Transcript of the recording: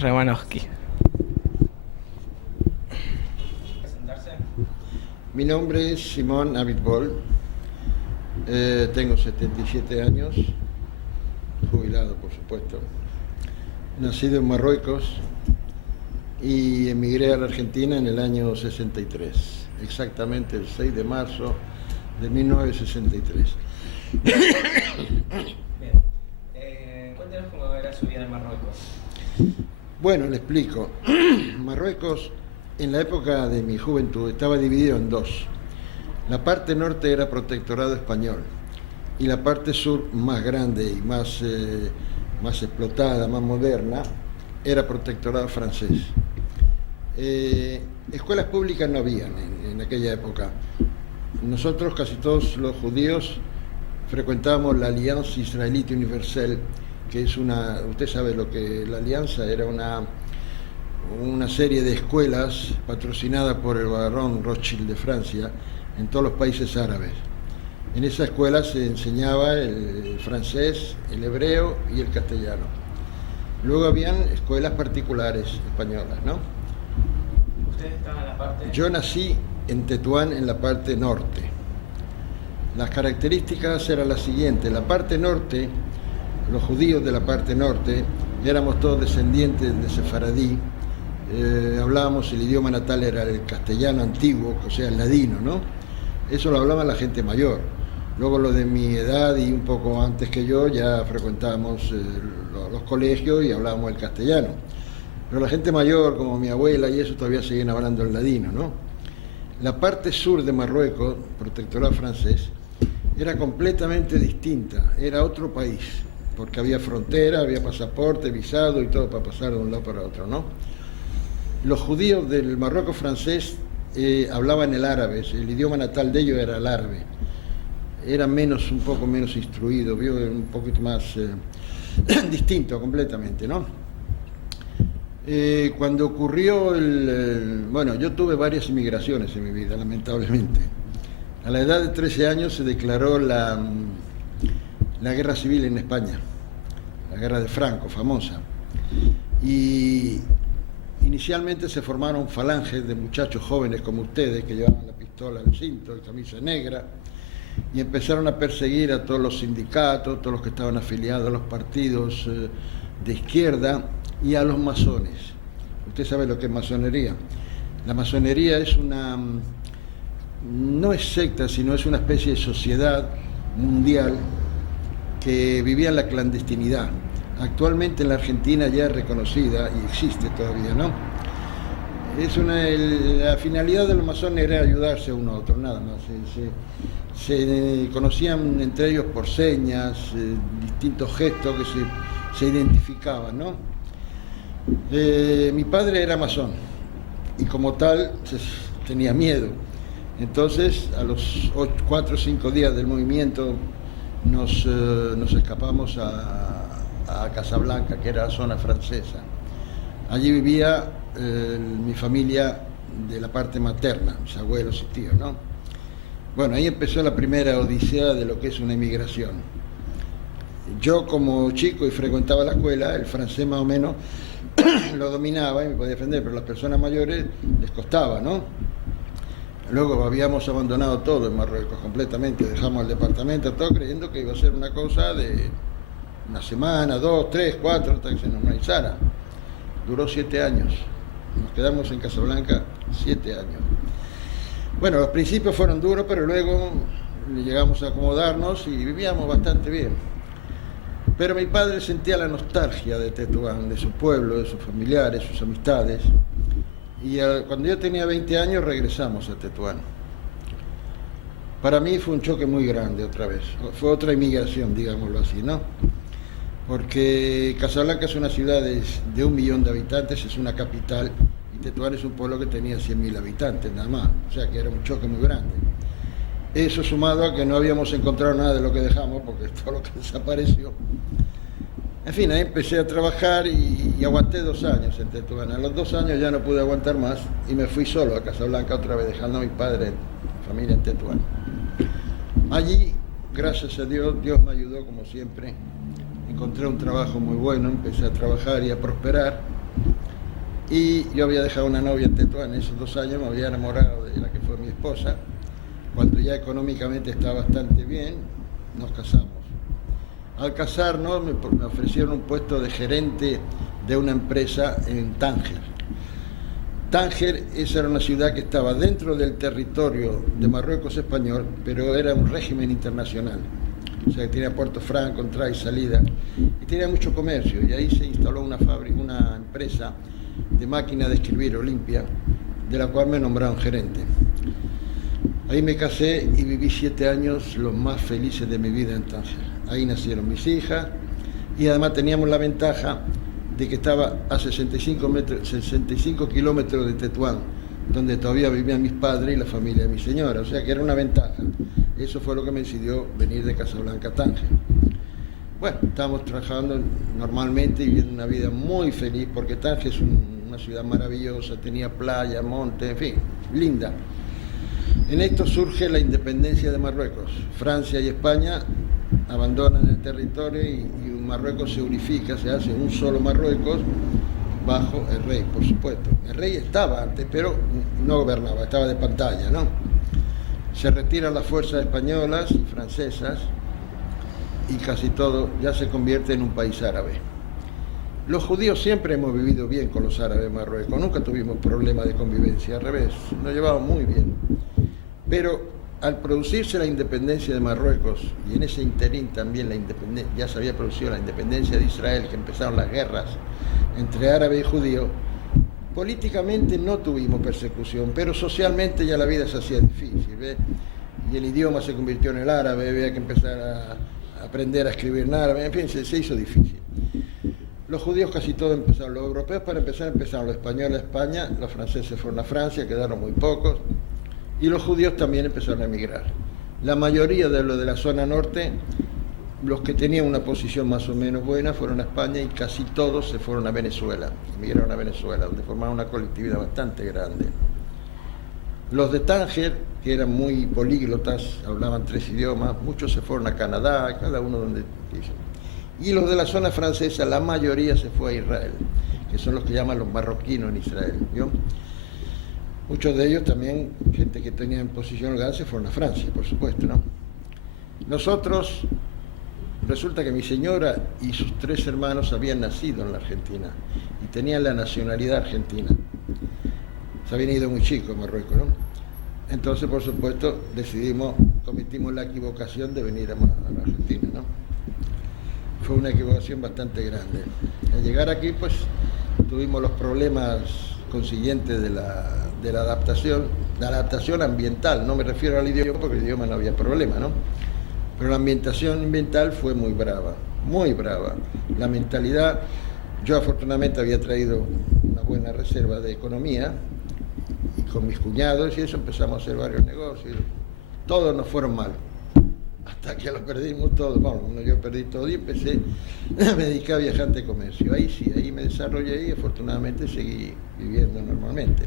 Remanowski. Mi nombre es Simón Abitbol, tengo 77 años, jubilado por supuesto, nacido en Marruecos y emigré a la Argentina en el año 63, exactamente el 6 de marzo de 1963. Bien. Cuéntanos cómo era su vida en Marruecos. Bueno, le explico. Marruecos, en la época de mi juventud, estaba dividido en dos. La parte norte era protectorado español y la parte sur, más grande y más explotada, más moderna, era protectorado francés. Escuelas públicas no habían en aquella época. Nosotros, casi todos los judíos, frecuentábamos la Alianza Israelita Universal, que es usted sabe lo que la Alianza era una serie de escuelas patrocinadas por el barón Rothschild de Francia en todos los países árabes. En esa escuela se enseñaba el francés, el hebreo y el castellano. Luego habían escuelas particulares españolas, ¿no? ¿Usted estaba en la parte...? Yo nací en Tetuán, en la parte norte. Las características eran las siguientes. La parte norte, los judíos de la parte norte, éramos todos descendientes de sefaradí. Hablábamos, el idioma natal era el castellano antiguo, o sea, el ladino, ¿no? Eso lo hablaba la gente mayor. Luego los de mi edad y un poco antes que yo ya frecuentábamos los colegios y hablábamos el castellano. Pero la gente mayor, como mi abuela y eso, todavía siguen hablando el ladino, ¿no? La parte sur de Marruecos, protectorado francés, era completamente distinta, era otro país, porque había frontera, había pasaporte, visado y todo para pasar de un lado para otro, ¿no? Los judíos del Marruecos francés hablaban el árabe, el idioma natal de ellos era el árabe. Era un poco menos instruido, un poquito más distinto completamente, ¿no? Cuando ocurrió bueno, yo tuve varias inmigraciones en mi vida, lamentablemente. A la edad de 13 años se declaró la guerra civil en España, la guerra de Franco, famosa. Y inicialmente se formaron falanges de muchachos jóvenes como ustedes que llevaban la pistola al cinto, la camisa negra, y empezaron a perseguir a todos los sindicatos, todos los que estaban afiliados a los partidos de izquierda y a los masones. Usted sabe lo que es masonería. La masonería es no es secta, sino es una especie de sociedad mundial que vivía en la clandestinidad. Actualmente en la Argentina ya es reconocida y existe todavía, ¿no? La finalidad de los masones era ayudarse uno a otro, nada más. Se conocían entre ellos por señas, distintos gestos que se identificaban, ¿no? Mi padre era masón y como tal tenía miedo. Entonces, a los 4 o 5 días del movimiento nos escapamos a Casablanca, que era la zona francesa. Allí vivía mi familia de la parte materna, mis abuelos y tíos, ¿no? Bueno, ahí empezó la primera odisea de lo que es una inmigración. Yo como chico y frecuentaba la escuela, el francés más o menos lo dominaba y me podía defender, pero a las personas mayores les costaba, ¿no? Luego habíamos abandonado todo en Marruecos completamente, dejamos el departamento, todo creyendo que iba a ser una cosa de una semana, 2, 3, 4, hasta que se normalizara. Duró 7 años. Nos quedamos en Casablanca 7 años. Bueno, los principios fueron duros, pero luego llegamos a acomodarnos y vivíamos bastante bien. Pero mi padre sentía la nostalgia de Tetuán, de su pueblo, de sus familiares, sus amistades. Y cuando yo tenía 20 años regresamos a Tetuán. Para mí fue un choque muy grande otra vez. Fue otra inmigración, digámoslo así, ¿no? Porque Casablanca es una ciudad de 1 millón de habitantes, es una capital, y Tetuán es un pueblo que tenía 100.000 habitantes nada más, o sea que era un choque muy grande. Eso sumado a que no habíamos encontrado nada de lo que dejamos, porque todo lo que desapareció. En fin, ahí empecé a trabajar y aguanté 2 años en Tetuán. A los 2 años ya no pude aguantar más y me fui solo a Casablanca otra vez, dejando a mi padre, familia en Tetuán. Allí, gracias a Dios, Dios me ayudó como siempre. Encontré un trabajo muy bueno, empecé a trabajar y a prosperar. Y yo había dejado una novia en Tetuán. En esos 2 años me había enamorado de la que fue mi esposa. Cuando ya económicamente estaba bastante bien, nos casamos. Al casarnos me ofrecieron un puesto de gerente de una empresa en Tánger. Tánger, esa era una ciudad que estaba dentro del territorio de Marruecos español, pero era un régimen internacional. O sea, que tenía puerto franco, entrada y salida, y tenía mucho comercio. Y ahí se instaló una empresa de máquina de escribir, Olimpia, de la cual me nombraron gerente. Ahí me casé y viví 7 años los más felices de mi vida en Tánger. Ahí nacieron mis hijas y además teníamos la ventaja de que estaba a 65 kilómetros de Tetuán, donde todavía vivían mis padres y la familia de mi señora, o sea que era una ventaja. Eso fue lo que me decidió venir de Casablanca a Tánger. Bueno, estábamos trabajando normalmente y viviendo una vida muy feliz, porque Tánger es una ciudad maravillosa, tenía playa, monte, en fin, linda. En esto surge la independencia de Marruecos. Francia y España abandonan el territorio y Marruecos se unifica, se hace un solo Marruecos bajo el rey, por supuesto. El rey estaba antes, pero no gobernaba, estaba de pantalla, ¿no? Se retiran las fuerzas españolas y francesas y casi todo ya se convierte en un país árabe. Los judíos siempre hemos vivido bien con los árabes de Marruecos, nunca tuvimos problemas de convivencia, al revés, nos llevamos muy bien. Pero al producirse la independencia de Marruecos, y en ese interín también ya se había producido la independencia de Israel, que empezaron las guerras entre árabes y judíos, políticamente no tuvimos persecución, pero socialmente ya la vida se hacía difícil, ¿ves? Y el idioma se convirtió en el árabe, había que empezar a aprender a escribir en árabe, en fin, se hizo difícil. Los judíos casi todos empezaron, los europeos para empezar empezaron, los españoles a España, los franceses fueron a Francia, quedaron muy pocos, y los judíos también empezaron a emigrar. La mayoría de los de la zona norte, los que tenían una posición más o menos buena, fueron a España y casi todos se fueron a Venezuela, emigraron a Venezuela, donde formaron una colectividad bastante grande. Los de Tánger, que eran muy políglotas, hablaban 3 idiomas, muchos se fueron a Canadá, cada uno donde quiso. Y los de la zona francesa, la mayoría se fue a Israel, que son los que llaman los marroquinos en Israel, ¿vio? Muchos de ellos también, gente que tenía en posición legal, se fueron a Francia, por supuesto, ¿no? Nosotros, resulta que mi señora y sus 3 hermanos habían nacido en la Argentina y tenían la nacionalidad argentina. Se habían ido muy chicos a Marruecos, ¿no? Entonces, por supuesto, cometimos la equivocación de venir a la Argentina, ¿no? Fue una equivocación bastante grande. Al llegar aquí, pues, tuvimos los problemas consiguientes de la adaptación ambiental. No me refiero al idioma, porque el idioma no había problema, ¿no? Pero la ambientación ambiental fue muy brava, muy brava. La mentalidad, yo afortunadamente había traído una buena reserva de economía, y con mis cuñados y eso empezamos a hacer varios negocios. Todos nos fueron mal, hasta que lo perdimos todo. Bueno, yo perdí todo y me dediqué a viajante de comercio. Ahí sí, ahí me desarrollé y afortunadamente seguí viviendo normalmente.